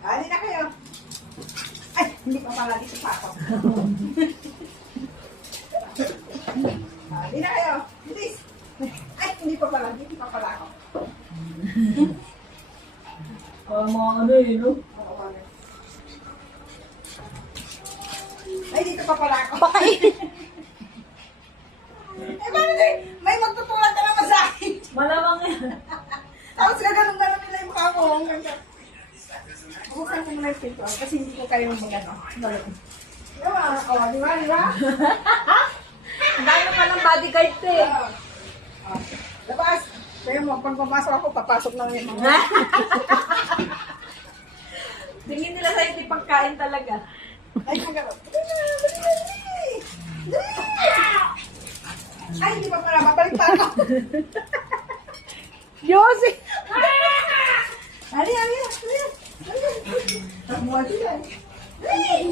Ali na kayo. Ay, hindi pa pala dito pa ako. Ali na kayo. Bilis. Ay, hindi pa pala. Dito pa pala ako. Mga ano eh, no? Ay, dito pa pala ako. Eh, paano din? May magtutulad ka naman sa akin. Malamang yan. Tapos gaganong-ganon nila yung mukha ko. Ang ganda. Buksan ko muna yung pinto kasi hindi ko kayong magano. Diba? O, diba? Diba? Ang dami pa ng bodyguard to eh. Labas. Kaya mo, pag papasok ako, papasok lang yung mga. Tingin nila sa'yo di pagkain talaga. Ay, magano. Ay, hindi pa pala. Babalik pa ako. Yossi! Ali, Ali. Tamuha sila. Ay!